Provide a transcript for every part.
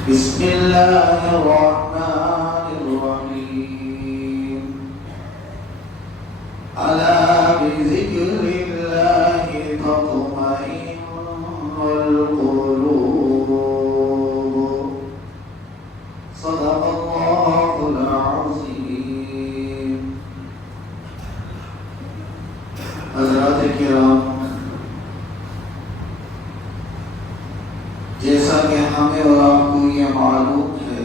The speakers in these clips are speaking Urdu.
بسم الله الرحمن الرحيم ألا بذكر الله تطمئن القلوب صدق الله العظيم. حضرات کرام، جیسا کہ ہمیں اور آپ کو یہ معلوم ہے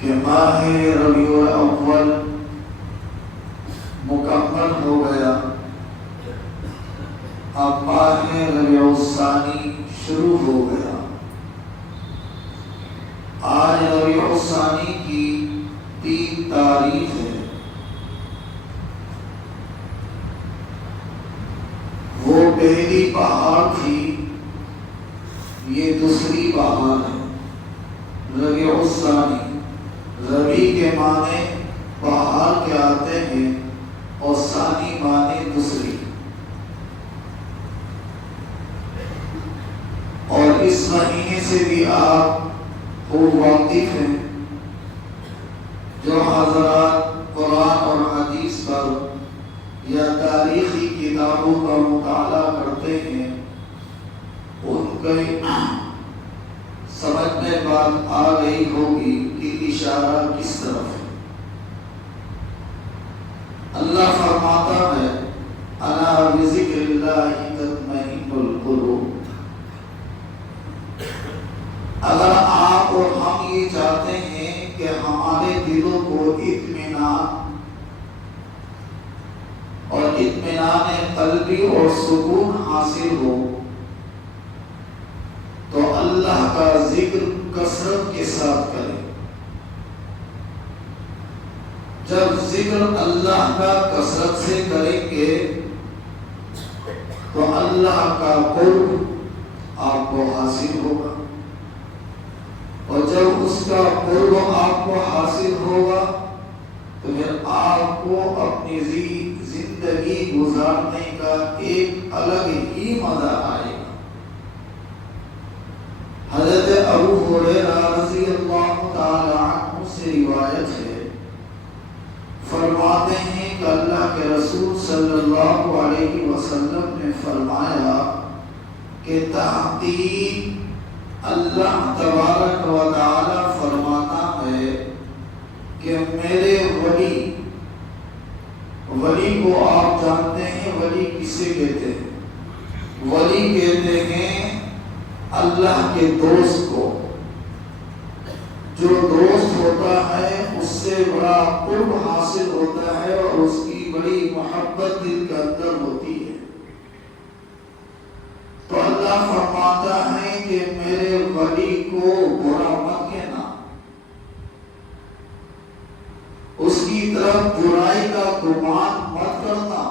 کہ ماہ ربیع الاول مکمل ہو گیا، اب ماہ ربیع الثانی شروع ہو گیا۔ آج ربیع الثانی کی 3 تاریخ ہے۔ وہ پہلی بہار تھی، یہ دوسری بہار ہے، ربیع الثانی۔ ربیع کے معنی بہار کے آتے ہیں اور ثانی معنی دوسری، اور اس مہینے سے بھی آپ خوب واقف ہیں۔ جو حضرات قرآن اور حدیث پر یا تاریخی کتابوں کا مطالعہ کرتے ہیں، ان کے سمجھ میں بات آ گئی ہوگی کہ اشارہ کس طرف ہے۔ اللہ فرماتا ہے الا بذکر اللہ تطمئن القلوب۔ اگر آپ اور ہم یہ چاہتے ہیں کہ ہمارے دلوں کو اطمینان اور اطمینان قلبی اور سکون حاصل ہو، تو اللہ کا ذکر کثرت کے ساتھ کریں۔ جب ذکر اللہ کا کثرت سے کریں گے تو اللہ کا قرب آپ کو حاصل ہوگا، اور جب اس کا قرب آپ کو حاصل ہوگا تو پھر آپ کو اپنی زندگی گزارنے کا ایک الگ ہی مزہ آئے گا۔ حضرت ابو ہریرہ رضی اللہ تعالی عنہ سے روایت ہے، فرماتے ہیں کہ اللہ کے رسول صلی اللہ علیہ وسلم نے فرمایا کہ تحقیق اللہ تبارک و تعالی فرماتا ہے کہ میرے ولی کو آپ جانتے ہیں ولی کسے کہتے ہیں؟ ولی کہتے ہیں اللہ کے دوست کو۔ جو دوست ہوتا ہے اس سے بڑا قرب حاصل ہوتا ہے اور اس کی بڑی محبت دل کے اندر ہوتی ہے۔ تو اللہ فرماتا ہے کہ میرے ولی کو برا مت کہنا، اس کی طرف برائی کا گمان مت کرنا،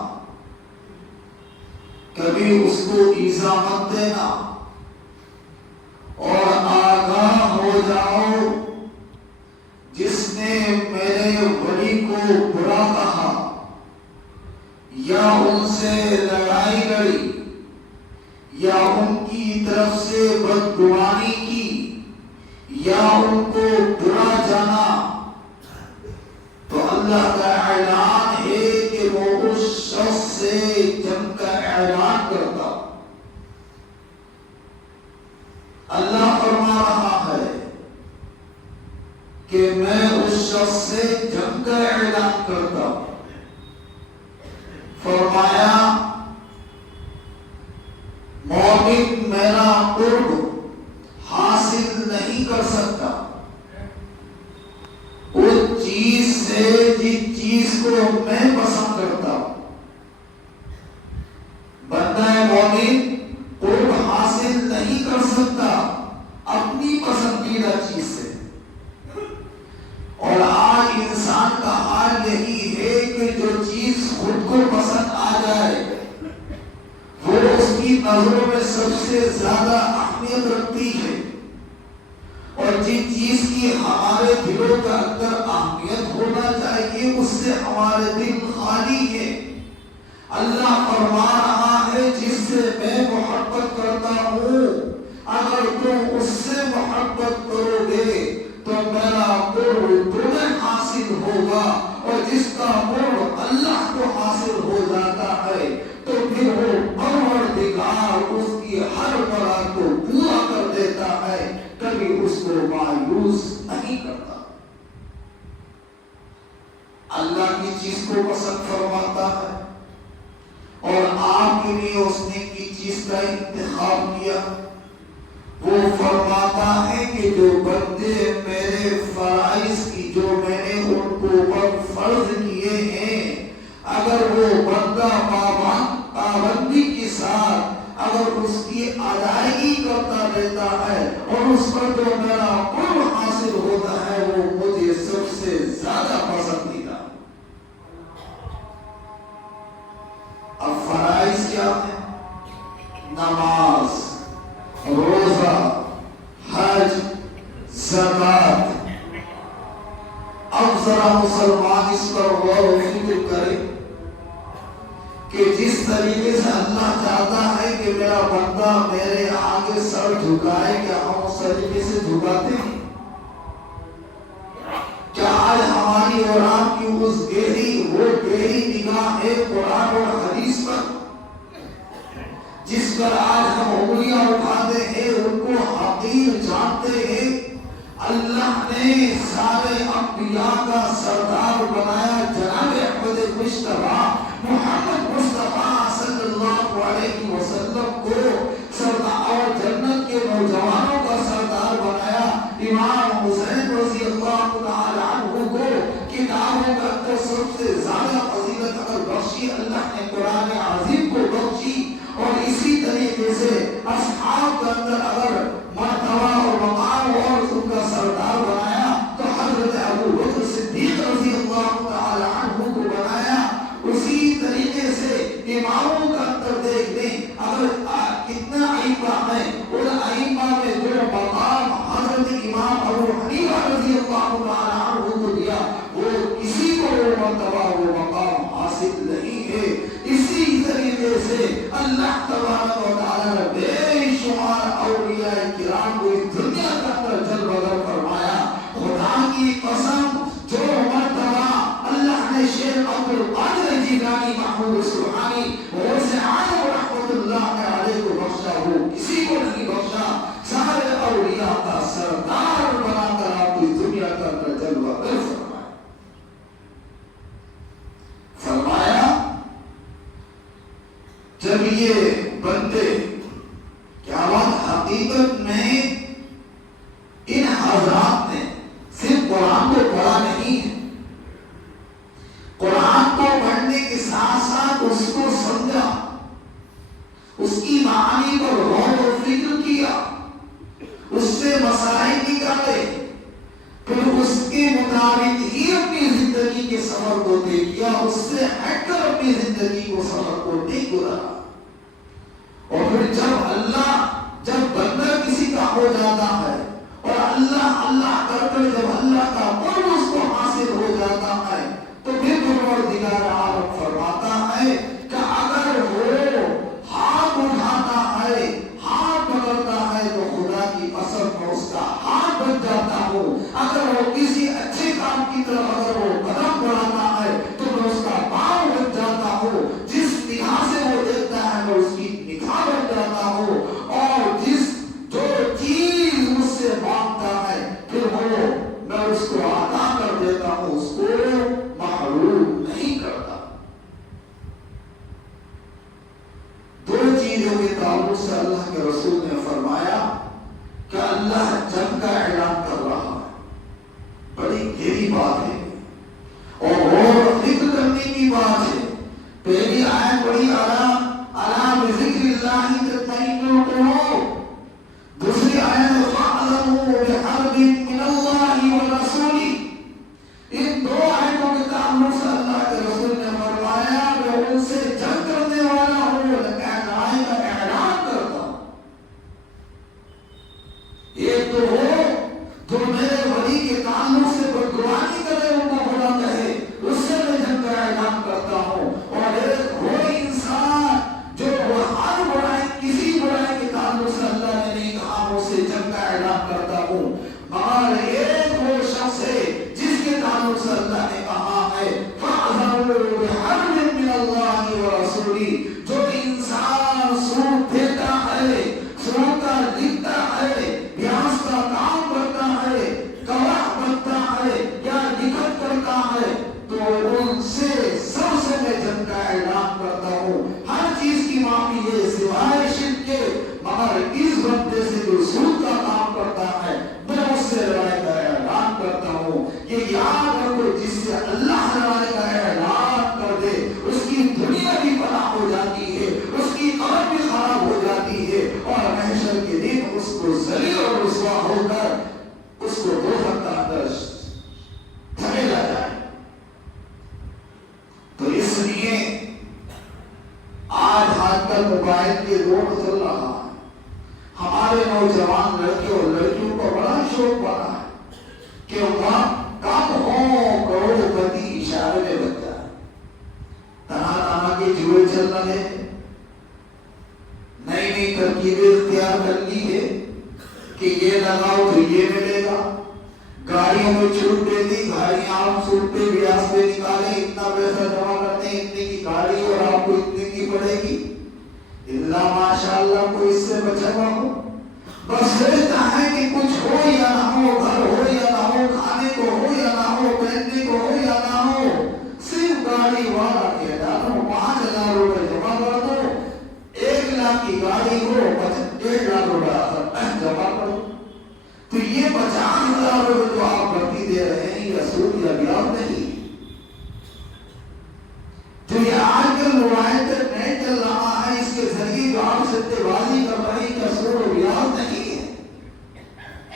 کبھی اس کو ایذا مت دینا، اور آگاہ ہو جاؤ جس نے میرے ولی کو برا کہا یا ان سے لڑائی لڑی یا ان کی طرف سے بدگمانی کی یا ان کو برا جانا، تو اللہ کا اعلان ہے کہ وہ اس شخص سے جنگ کا اعلان کرتا۔ اللہ فرما رہا ہے کہ میں اس شخص سے جنگ کا اعلان کرتا۔ فرمایا مومن میرا قرب حاصل نہیں کر سکتا اس چیز سے جس چیز کو میں پسند کرتا ہوں۔ بندہ مومن قرب حاصل نہیں کر سکتا اپنی پسندیدہ چیز سے۔ اور آج انسان کا حال یہی ہے کہ جو چیز خود کو پسند آ جائے وہ اس کی نظروں میں سب سے زیادہ اہمیت رکھتی ہے، اور جس چیز کی ہمارے دلوں کے اندر اہمیت ہونا چاہیے اس سے ہمارے دل خالی ہے۔ اللہ فرما رہا ہے جس سے میں محبت کرتا ہوں اگر تم اس سے محبت کرو گے تو میرا قرب تمہیں حاصل ہوگا، اور جس کا قرب اللہ کو حاصل ہو جاتا ہے تو پھر وہ پروردگار اس کی ہر مراد کو پورا کر دیتا ہے، کبھی اس کو مایوس نہیں کرتا۔ اللہ کی چیز کو پسند فرماتا ہے اور آپ کے لیے اس نے کی چیز کا انتخاب کیا۔ وہ فرماتا ہے کہ جو بندے میرے فرائض کی جو میں نے ان کو اوپر فرض کیے ہیں، اگر وہ بندہ پابندی کے ساتھ اگر اس کی ادائیگی کرتا رہتا ہے اور اس پر جو میرا قرب حاصل ہوتا ہے، وہ مجھے سب سے زیادہ پسندیدہ۔ اب فرائض کیا ہے؟ نماز، روزہ، حج، زکات۔ اب ذرا مسلمان اس پر غور و فکر کرے کہ جس طریقے سے اللہ چاہتا ہے کہ میرا بندہ میرے آگے سر جھکائے، کیا ہم اس طریقے سے جھکاتے ہیں؟ کیا آج ہماری اور آپ کی اس گہری نگاہ ہے قرآن اور حدیث پر، جس پر آج ہم انگلیاں اٹھاتے ہیں، ان کو حقیر جانتے ہیں؟ اللہ نے سارے انبیاء کا سردار بنایا جناب احمد مصطفیٰ محمد مصطفیٰ صلی اللہ علیہ وسلم کو سردار، اور جنت کے نوجوانوں کا سردار بنایا امام حسین رضی اللہ تعالی عنہ کو کتابوں کا اندر سب سے زیادہ فضیلت اگر بخشی اللہ نے قرآن عظیم کو بخشی، اور اسی طریقے سے اصحاب کے اندر اگر مرتبہ اور مقام اور ان کا سردار بنایا تو حضرت ابو بکر صدیق رضی اللہ تعالی عنہ کو بنایا۔ اسی طریقے سے اماموں کا اندر دیکھ لیں، اگر کتنا ائمہ ہیں، ان ائمہ میں جو مقام حضرت امام ابو حنیفہ رضی اللہ تعالی عنہ کو دیا، وہ کسی کو وہ مرتبہ وہ مقام حاصل نہیں ہے۔ اسی طریقے سے اللہ تبارک و تعالی نے بے شمار اولیاء کرام کو اس دنیا کا اندر جلوہ گر فرمایا۔ خدا کی قسم، جو مرتبہ اللہ نے شیخ عبد القادر جیلانی محمود سبحانی غوث اعظم رحمۃ اللہ علیہ کو بخشا، وہ کسی کو نہیں بخشا۔ سارے اولیاء کا سردار بنا کر آپ کو اس دنیا کا اندر جلوہ گر فرمایا۔ جب یہ بندے کیا بات حقیقت میں ان حضرات نے صرف قرآن کو پڑھا نہیں ہے، قرآن کو پڑھنے کے ساتھ ساتھ اس کو سمجھا، اس کی معانی پر غور و فکر کیا، اس سے مسائل نکالے، پھر اس کے مطابق ہی اپنی زندگی کے سفر کو طے کیا، اس سے ہٹ کر اپنی زندگی کو سفر کو نہیں گزارا۔ اور پھر جب بندہ کسی کا ہو جاتا ہے اور اللہ کر کر جب اللہ کا قرب اس کو حاصل ہو جاتا ہے تو پھر پروردگار عالم فرماتا ہے کہ اگر وہ ہاتھ اٹھاتا ہے، ہاتھ پکڑتا ہے تو خدا کی قسم میں اس کا ہاتھ بن جاتا ہوں، اگر وہ کسی اچھے کام کی طرف اگر وہ قدم بڑھاتا ہے تو میں اس کا پاؤں بن جاتا ہوں، جس نگاہ سے وہ دیکھتا ہے میں اس کی نگاہ بن جاتا ہوں، اور جو چیز مجھ سے مانگتا ہے پھر وہ میں اس کو عطا کر دیتا ہوں، اس کو محروم نہیں کرتا۔ دو چیزوں کے تعلق سے اللہ کے رسول نے فرمایا کہ اللہ جنگ کا اعلان کر رہا ہے، بڑی گہری بات ہے اور غور و فکر کرنے کی بات ہے۔ پہلی آیت بڑی الا بذکر اللہ تطمئن القلوب، دوسری آیت فاعلموا بحرب من اللہ ورسولہ۔ ان دو آیتوں کے تعلق سے اللہ کے رسول نے فرمایا میں ان سے جنگ کرنے والا ہوں، لڑائی کا اعلان کرتا ہوں۔ ایک تو وہ جو میرے ولی کے تعلق سے بدگمانی کرے ان کو خدا کہے، اس سے میں جنگ کا اعلان کرتا ہوں، اور ایک وہ انسان جو ہر برائی کسی برائی کے تعلق سے اللہ نے نہیں کہا اس کو ذلیل اور رسوا ہو کر اس کو دوزخ کا اندر دھکیلا جائے۔ تو اس لیے آج کل موبائل کے دور چل رہا ہے، ہمارے نوجوان لڑکے اور لڑکیوں کو بڑا شوق بنا ہے کہ وہاں کم ہو کروڑ پتی اشارے میں بن جائے۔ طرح طرح کے جوئے چل رہے ہیں، نئی نئی ترکیبیں اختیار کر لی ہے کہ یہ لگاؤ تو یہ ملے گا، گاڑیوں میں چھوٹ دے دی، گاڑیاں آپ سوٹ پہ بیاس پہ نکالیں، اتنا پیسہ جمع کرتے ہیں، اتنے کی گاڑی اور آپ کو اتنے کی پڑے گی۔ اللہ ماشاءاللہ کوئی اس سے بچا ہوا ہو، بس سوچتا ہے کہ کچھ ہو یا نہ ہو، گھر ہو یا نہ ہو، کھانے کو ہو یا نہ ہو، پہننے کو ہو یا نہ ہو، صرف گاڑی والا کے ڈالو، 5,000 روپے جمع کر دو، 1 لاکھ کی گاڑی ہو 1.5 لاکھ روپے جمع کرو۔ تو یہ 50,000 روپے جو آپ بڑھتی دے رہے ہیں یہ سود یا بیاض نہیں، جو یہ آج کل موبائل پر نیٹ چل رہا ہے اس کے ذریعے جو آپ سٹے بازی کر رہے ہیں یہ سود و بیاض نہیں ہے۔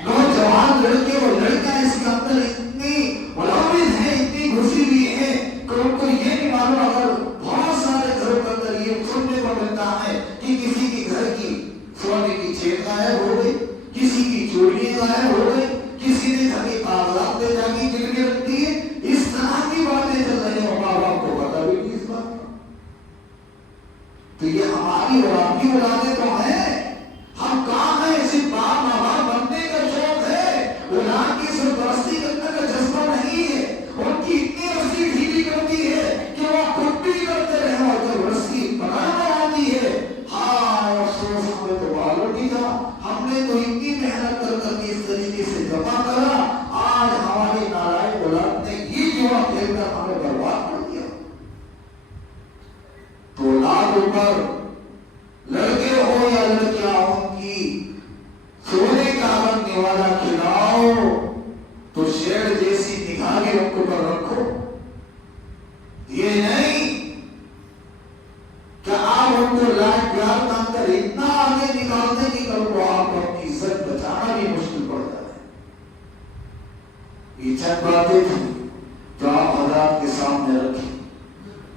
نوجوان لڑکے اور لڑکیاں اس کے اندر اتنی ملوث ہیں، اتنی گھسی ہوئی ہیں کہ ان کو یہ نہیں معلوم۔ اگر بہت سارے گھروں کے اندر یہ سننے کو ملتا ہے کہ کسی کے گھر کی سونے کی چین غائب ہو گئی، کسی کی چوڑیاں غائب ہو گئی، کسی نے گھر کے کاغذات لے جا کے گر کے رکھ دیے، اس طرح کی باتیں چل رہی ہیں، ماں باپ کو پتا بھی نہیں اس بات کا۔ تو یہ ہماری اور آپ کی اولادیں تو ہیں، ہم کہاں ہیں؟ صرف باپ ماں باپ بننے کا شوق ہے، اولاد کی سرپرستی کرنے کا جذبہ نہیں ہے۔ ان کی اتنی رسی ڈھیلی کرتی ہے کہ وہ خود بھی کرتے رہے، اور جب رسی پکڑنا آتی ہے، ہاں افسوس ہمیں تو معلوم نہیں تھا، ہم نے تو اتنی محنت کر کے اس طریقے سے جمع کرا، آج ہماری نالائق اولاد نے یہ جوا کھیل کر ہمیں برباد کر دیا۔ تو اولادوں پر لڑکے ہو یا لڑکیاں ان کی سونے کا بننے والا کھلاؤ تو شیر جیسی نگاہیں ان کو پر رکھو۔ یہ نہیں کہ آپ ان کو لاڈ پیار کا اندر اتنا آگے نکالتے کہ کل کو آپ کو اپنی عزت بچانا بھی مشکل پڑ جائے۔ یہ چند باتیں تھیں جو آپ حضرات کے سامنے رکھی۔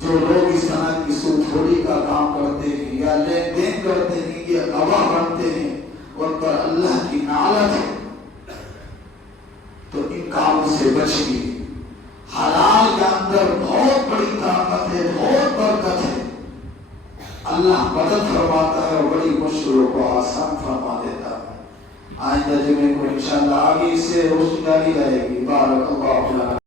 جو لوگ اس طرح کی سود خوری کا کام کرتے ہیں یا لین دین کرتے ہیں یا گواہ بنتے ہیں، ان پر اللہ کی لعنت ہے، تو ان کاموں سے بچیے۔ حلال کے اندر بہت بڑی طاقت ہے، بہت برکت ہے، اللہ مدد فرماتا ہے اور بڑی مشکلوں کو آسان فرما دیتا ہے۔ آئندہ جمعے کو انشاءاللہ آگے اس سے روشنی ڈالی جائے گی۔ بارک اللہ